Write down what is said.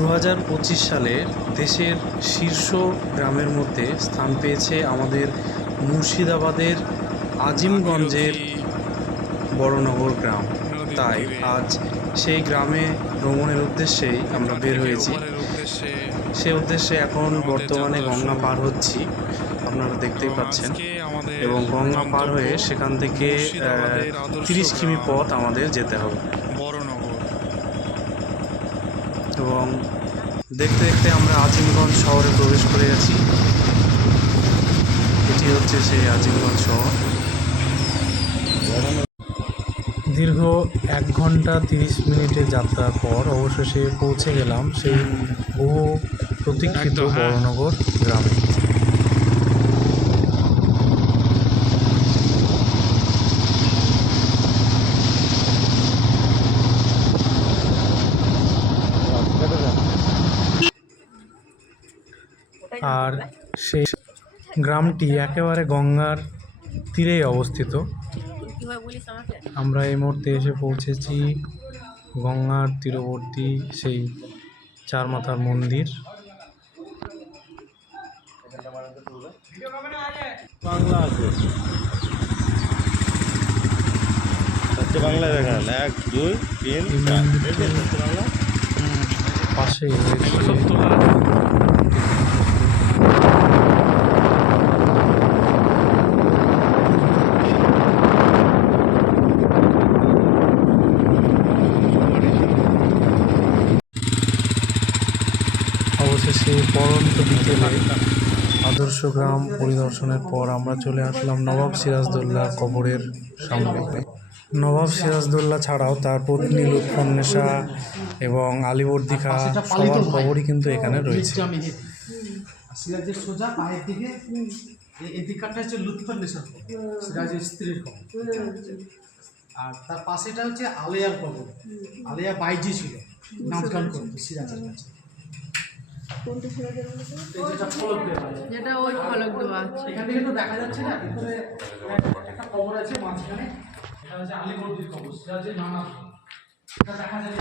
2025 সালে দেশের শীর্ষ গ্রামের মধ্যে স্থান পেয়েছে আমাদের মুর্শিদাবাদের আজিমগঞ্জের বড়নগর গ্রাম। তাই আজ সেই গ্রামে ভ্রমণের উদ্দেশ্যেই আমরা বের হয়েছি। সে উদ্দেশ্যে এখন বর্তমানে গঙ্গা পার হচ্ছি, আপনারা দেখতেই পাচ্ছেন। এবং গঙ্গা পার হয়ে সেখান থেকে 30 কিমি পথ আমাদের যেতে হবে বড়নগর। এবং দেখতে দেখতে আমরা আজিমগঞ্জ শহরে প্রবেশ করে গেছি। এটি হচ্ছে সেই আজিমগঞ্জ শহর। দীর্ঘ 1 ঘন্টা 30 মিনিটের যাত্রার পর অবশেষে পৌঁছে গেলাম সেই বহু প্রতীক্ষিত বড়নগর গ্রামে। আর সেই গ্রামটি একেবারে গঙ্গার তীরেই অবস্থিত। আমরা এই মুহূর্তে এসে পৌঁছেছি গঙ্গার তীরবর্তী সেই চার মাথার মন্দির। বাংলা আছে, বাংলায় দেখান 1 2 3 4 পাশেই অবশেষে পরন্ত বিকেলে আদর্শ গ্রাম পরিদর্শনের পর আমরা চলে আসলাম নবাব সিরাজদৌল্লার কবরের সামনে। নবাব সিরাজদৌল্লা ছাড়াও তার পত্নী লুৎফুন্নেসা এবং আলীবর্দী খাঁ সবার কবরই কিন্তু এখানে রয়েছে। সিরাজের সোজা পায়ের দিকে এদিকটা হচ্ছে লুৎফুন্নেসা, সিরাজের স্ত্রীর কবর। আর তার পাশেটা হচ্ছে আলেয়ার কবর। আলেয়া বাইজি ছিল, নাচ গান করতো সিরাজের কাছে। যেটা ওই ফলক দেওয়া আছে, এখান থেকে তো দেখা যাচ্ছে না, ভিতরে একটা কবর আছে মাঝখানে, এটা হচ্ছে আলীবর্দীর কবর, সিরাজের নানা। এটা দেখা যায়